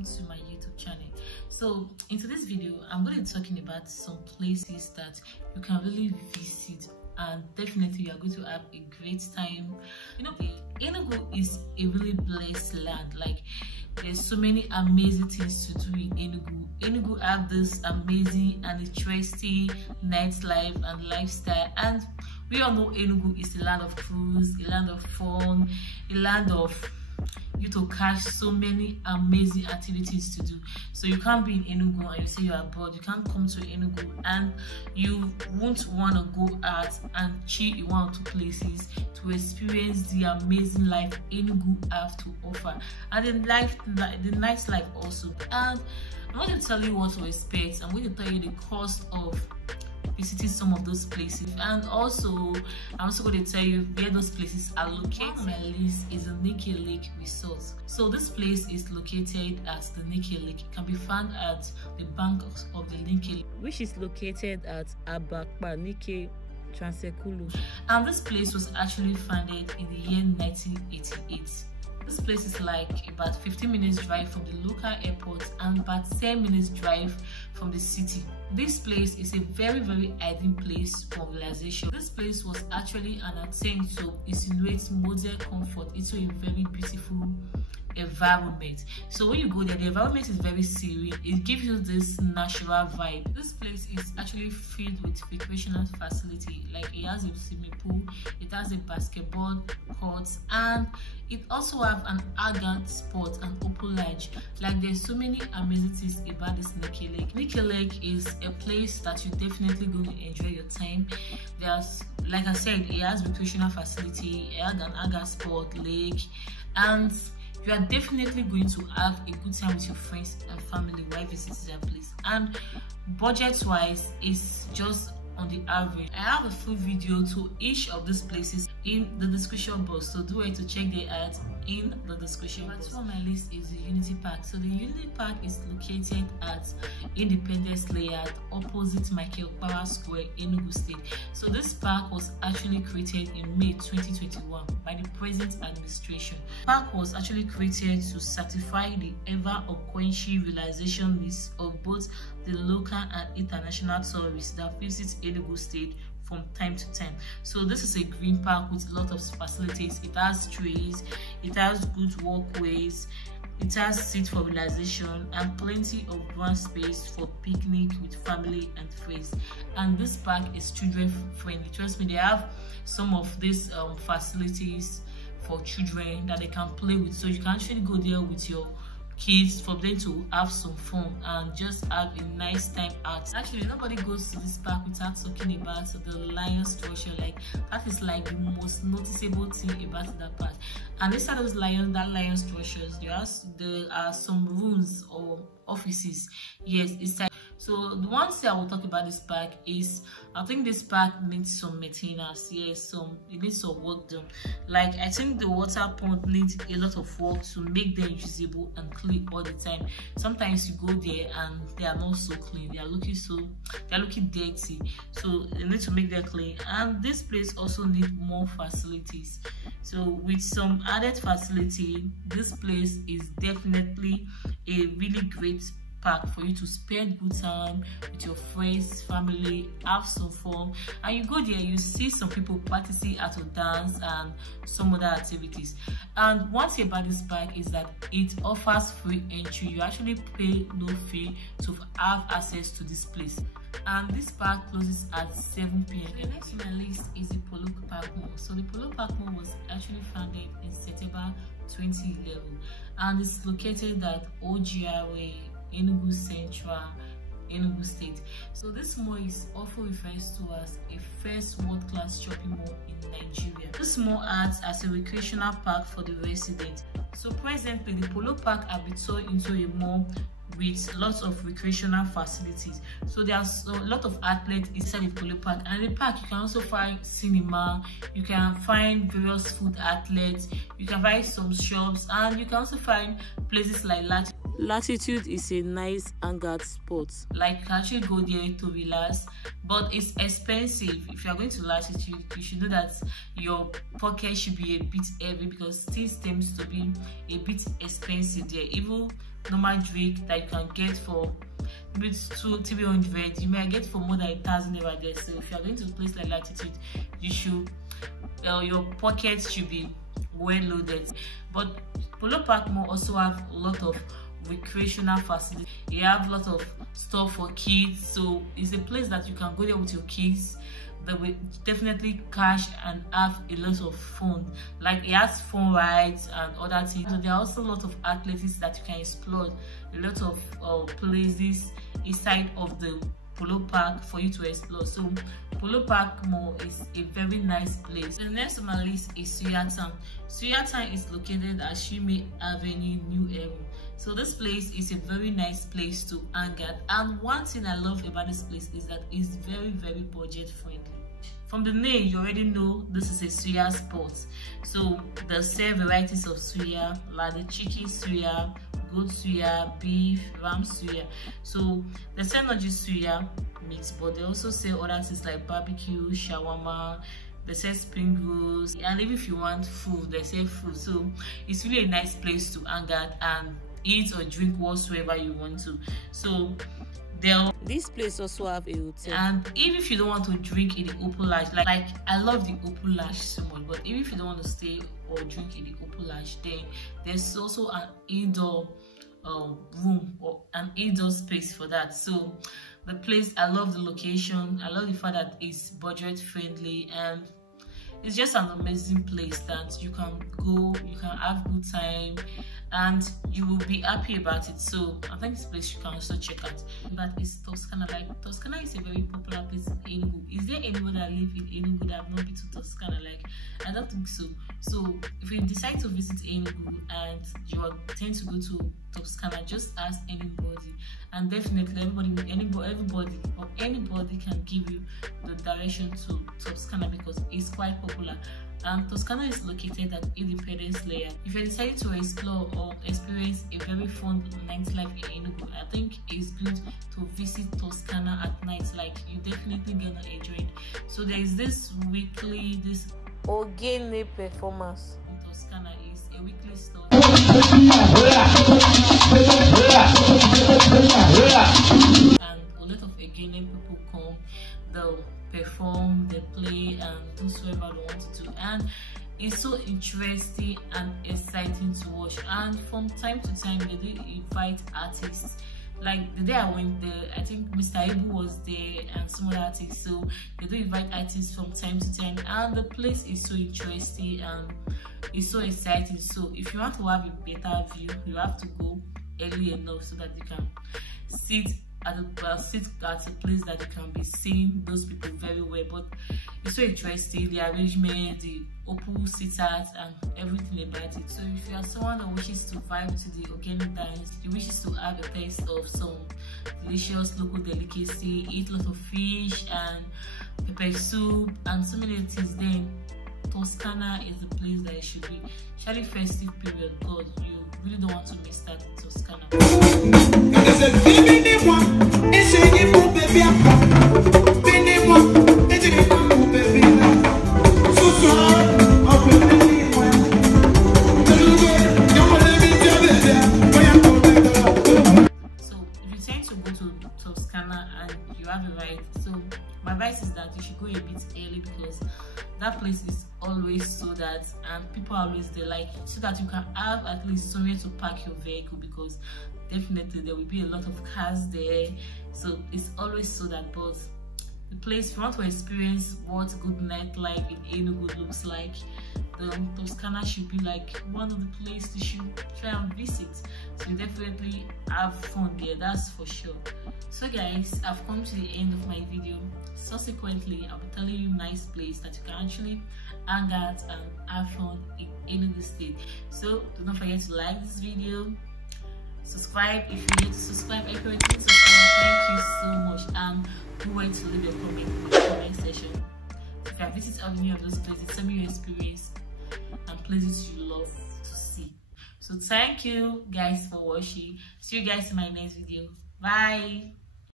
welcome to my YouTube channel. So in today's video I'm going to be talking about some places that you can really visit and definitely you are going to have a great time. You know, Enugu is a really blessed land. Like, there's so many amazing things to do in Enugu. Enugu have this amazing and interesting nightlife and lifestyle, and we all know Enugu is a land of cruise, a land of fun, a land of you to catch so many amazing activities to do. So you can't be in Enugu and you say you're abroad, you can't come to Enugu and you won't want to go out and chill in one or two places to experience the amazing life Enugu have to offer, and the nightlife also. And I'm going to tell you what to expect. I'm going to tell you the cost of visiting some of those places, and also I'm also going to tell you where those places are located. One on my list is the Niger Lake Resort. So this place is located at the Niger Lake. It can be found at the bank of the Niger Lake, which is located at abakaliki Transekulu. And this place was actually founded in the year 1988. This place is like about 15 minutes drive from the local airport and about 10 minutes drive from the city. This place is a very ideal place for relaxation. This place was actually an attempt to insinuate modern comfort into a very beautiful environment. So when you go there, the environment is very serene. It gives you this natural vibe. This place is actually filled with recreational facility. Like, it has a swimming pool, it has a basketball court, and it also have an hangout spot and open lounge. Like, there's so many amazing things about this Niger Lake. Niger Lake is a place that you definitely going to enjoy your time. There's, like I said, it has recreational facility, it has an hangout spot, lake, and you are definitely going to have a good time with your friends and family while visiting that place. And budget wise, it's just on the average. I have a full video to each of these places in the description box, so do it to check the ad in the description box. Two on my list is the Unity Park. So the Unity Park is located at Independence Layout opposite Michael Okpara Square, Enugu State. So this park was actually created in May 2021 by the present administration. The park was actually created to satisfy the ever-unquenching realization needs of both the local and international tourists that visit Enugu State from time to time. So this is a green park with a lot of facilities. It has trees, it has good walkways, it has seats for relaxation, and plenty of ground space for picnic with family and friends. And this park is children friendly. Trust me, they have some of these facilities for children that they can play with, so you can actually go there with your kids for them to have some fun and just have a nice time out. Actually, nobody goes to this park without talking about the lion structure. Like, that is like the most noticeable thing about that park. And inside those lion structures, there are some rooms or offices. Yes, inside. So the one thing I will talk about this park is, I think this park needs some maintenance. Yes, it needs some work done. Like, I think the water pond needs a lot of work to make them usable and clean all the time. Sometimes you go there and they are not so clean. They are looking dirty. So they need to make them clean. And this place also needs more facilities. So with some added facility, this place is definitely a really great park for you to spend good time with your friends, family, have some fun. And you go there, you see some people practicing how to dance and some other activities. And one thing about this park is that it offers free entry. You actually pay no fee to have access to this place. And this park closes at 7 p.m. The next on my list is the Polo Park Mall. So the Polo Park Mall was actually founded in September 2011 and it's located at Ogene, Enugu Central, Enugu State. So this mall is often referred to as a first world-class shopping mall in Nigeria. This mall acts as a recreational park for the residents. So presently, the Polo Park has been turned into a mall with lots of recreational facilities. So there's a lot of outlets inside the Polo Park, and in the park you can also find cinema, you can find various food outlets, you can find some shops, and you can also find places like Latitude is a nice hangout spot. Like, you can actually go there to relax, but it's expensive. If you are going to Latitude, you should know that your pocket should be a bit heavy because things tends to be a bit expensive there. Even normal drink that you can get for maybe 200-300, you may get for more than 1,000 naira there. So if you are going to a place like Latitude, you should your pockets should be well loaded. But Polo Park Mall also have a lot of recreational facilities. You have a lot of stuff for kids, so it's a place that you can go there with your kids. They will definitely cash and have a lot of fun. Like it has fun rides and other things. So there are also a lot of athletics that you can explore. A lot of places inside of the Polo Park for you to explore. So Polo Park Mall is a very nice place. The next on my list is Suya Town. Suya Town is located at Shime Avenue, New Era. So this place is a very nice place to hang out. And one thing I love about this place is that it's very, very budget friendly. From the name, you already know this is a suya spot. So they sell varieties of suya, like the chicken suya, goat suya, beef, ram suya. So they sell not just suya meat, but they also sell other things like barbecue, shawarma. They sell spring rolls, and even if you want food, they sell food. So it's really a nice place to hang out and eat or drink whatsoever you want to. So this place also have a hotel, and even if you don't want to drink in the open lounge, like I love the open lounge so much, but even if you don't want to stay or drink in the open lounge, then there's also an indoor room or an indoor space for that. So the place, I love the location, I love the fact that it's budget friendly, and it's just an amazing place that you can go, you can have good time, and you will be happy about it. So I think this place you can also check out. That is Toscana. Like Toscana is a very popular place in Enugu. Is there anyone that live in Enugu that have not been to Toscana? Like, I don't think so. So if you decide to visit Enugu and you tend to go to Toscana, just ask anybody, and definitely anybody can give you the direction to Toscana because it's quite popular. Toscana is located at Independence Layer. If you decided to explore or experience a very fun nightlife in Enugu, I think it's good to visit Toscana at night. Like, you definitely gonna enjoy it. So there is this ogene performance in Toscana. Is a weekly store. And a lot of ogene people come, they'll perform, they play, and do whatever they want to do, and it's so interesting and exciting to watch. And from time to time they do invite artists. Like the day I went there, I think Mr. Ibu was there and some other artists. So they do invite artists from time to time, and the place is so interesting and it's so exciting. So if you want to have a better view, you have to go early enough so that you can sit at a place that you can be seeing those people very well. But it's so interesting, the arrangement, the open sitters, and everything about it. So if you are someone that wishes to vibe to the organic dance, you wishes to have a taste of some delicious local delicacy, eat a lot of fish and pepper soup and so many things, then Toscana is the place that it should be. Especially festive period, God, you really don't want to miss that in Toscana. So if you tend to go to Toscana and you have a ride, so my advice is that you should go a bit early because that place is always sold out and people are always there, like, so that you can have at least somewhere to park your vehicle, because definitely there will be a lot of cars there. So it's always sold out. But the place, if you want to experience what good nightlife in Enugu looks like, the Toscana should be like one of the places you should try and visit. So you definitely have fun there, that's for sure. So guys, I've come to the end of my video. Subsequently, I'll be telling you nice place that you can actually hang out and have fun in Enugu State. So do not forget to like this video, subscribe if you need to subscribe. If you need to subscribe, thank you so much, and do wait to leave your comment in the comment section. If you have visited any of those places, tell me your experience and places you love to see. So thank you guys for watching. See you guys in my next video. Bye.